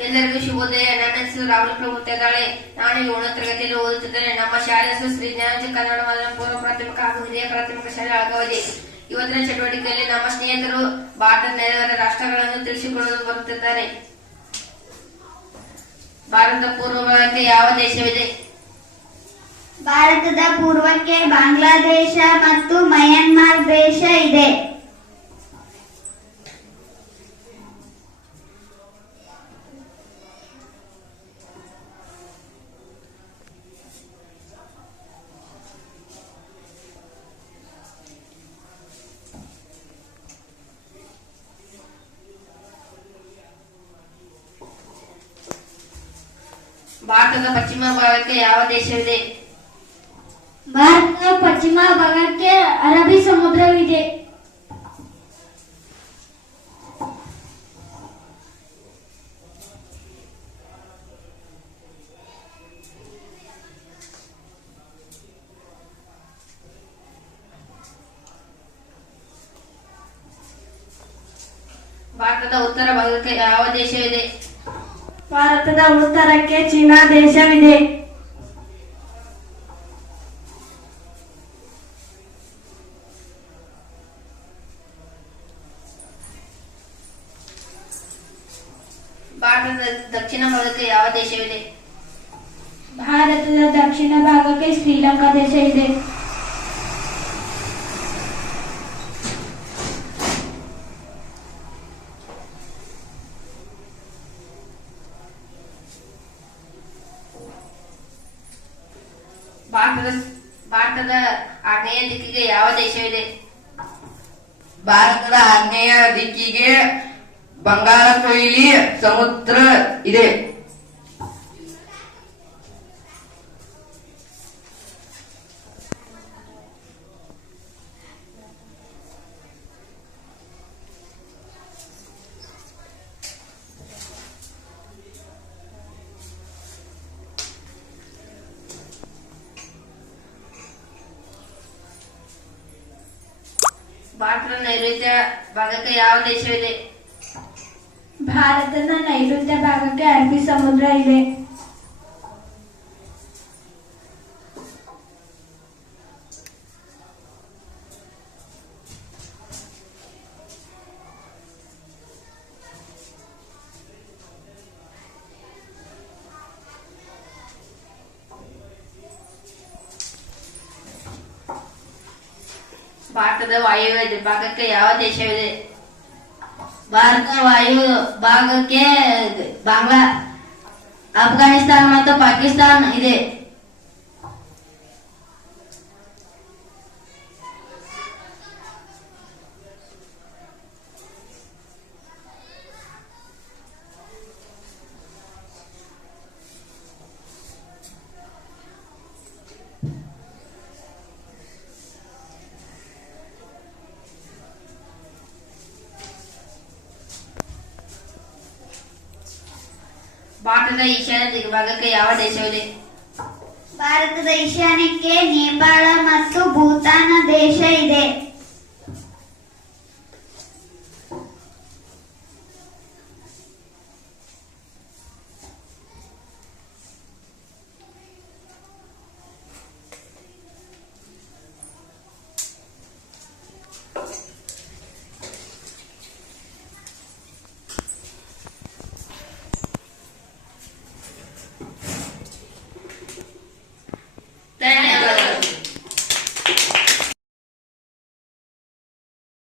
ಎಲ್ಲರಿಗೂ ಶುಭೋದಯ. ನನ್ನ ಹೆಸರು ರಾಹುಲ್ ಪ್ರಭುತ್ತೆದಾಳೆ. ನಾನು 7ನೇ ತರಗತಿಯಲ್ಲಿ ಓದುತ್ತಿದ್ದೇನೆ. ನಮ್ಮ ಶಾಲೆ ಹೆಸರು ಶ್ರೀ ಜ್ಞಾನಜ್ಯೋತಿ ಕನ್ನಡ ಮಾಧ್ಯಮ ಪೂರ್ವ ಪ್ರಾಥಮಿಕ ಹಾಗೂ ಹಿರಿಯ ಪ್ರಾಥಮಿಕ ಶಾಲೆ ಅಳಗಾವದಿ. ಇವತ್ತಿನ ಚಟುವಟಿಕೆಯಲ್ಲಿ ನಮ್ಮ ಸ್ನೇಹಿತರು ಭಾರತದ ನೆರೆಹೊರೆ ರಾಷ್ಟ್ರಗಳನ್ನು ತಿಳಿಸಿಕೊಳ್ಳಲು ಬರುತ್ತಿದ್ದಾರೆ. ಭಾರತದ ಪೂರ್ವ ಭಾಗಕ್ಕೆ ಯಾವ ದೇಶವಿದೆ? ಭಾರತದ ಪೂರ್ವಕ್ಕೆ ಬಾಂಗ್ಲಾದೇಶ ಮತ್ತು ಮಯನ್ಮಾರ್ ದೇಶ ಇದೆ. ಭಾರತದ ಪಶ್ಚಿಮ ಭಾಗಕ್ಕೆ ಯಾವ ದೇಶವಿದೆ? ಭಾರತದ ಪಶ್ಚಿಮ ಭಾಗಕ್ಕೆ ಅರಬ್ಬಿ ಸಮುದ್ರವಿದೆ. ಭಾರತದ ಉತ್ತರ ಭಾಗಕ್ಕೆ ಯಾವ ದೇಶವಿದೆ? ಭಾರತದ ಉತ್ತರಕ್ಕೆ ಚೀನಾ ದೇಶವಿದೆ. ಭಾರತದ ದಕ್ಷಿಣ ಭಾಗಕ್ಕೆ ಯಾವ ದೇಶವಿದೆ? ಭಾರತದ ದಕ್ಷಿಣ ಭಾಗಕ್ಕೆ ಶ್ರೀಲಂಕಾ ದೇಶ ಇದೆ. ಭಾರತದ ಆಗ್ನೇಯ ದಿಕ್ಕಿಗೆ ಯಾವ ದೇಶವಿದೆ? ಭಾರತದ ಆಗ್ನೇಯ ದಿಕ್ಕಿಗೆ ಬಂಗಾಳ ಕೊಯ್ಲಿ ಸಮುದ್ರ ಇದೆ. ಭಾರತದ ನೈಋತ್ಯ ಭಾಗಕ್ಕೆ ಯಾವ ದೇಶವಿದೆ? ಭಾರತದ ನೈಋತ್ಯ ಭಾಗಕ್ಕೆ ಅರಬ್ಬಿ ಸಮುದ್ರ ಇದೆ. ಭಾರತದ ವಾಯುವ್ಯ ಭಾಗಕ್ಕೆ ಯಾವ ದೇಶವಿದೆ? ಭಾರತ ವಾಯು ಭಾಗಕ್ಕೆ ಅಫ್ಘಾನಿಸ್ತಾನ ಮತ್ತು ಪಾಕಿಸ್ತಾನ ಇದೆ. ಭಾರತದ ಈಶಾನ್ಯ ಭಾಗಕ್ಕೆ ಯಾವ ದೇಶವಿದೆ? ಭಾರತದ ಈಶಾನ್ಯಕ್ಕೆ ನೇಪಾಳ ಮತ್ತು ಭೂತಾನ ದೇಶ ಇದೆ.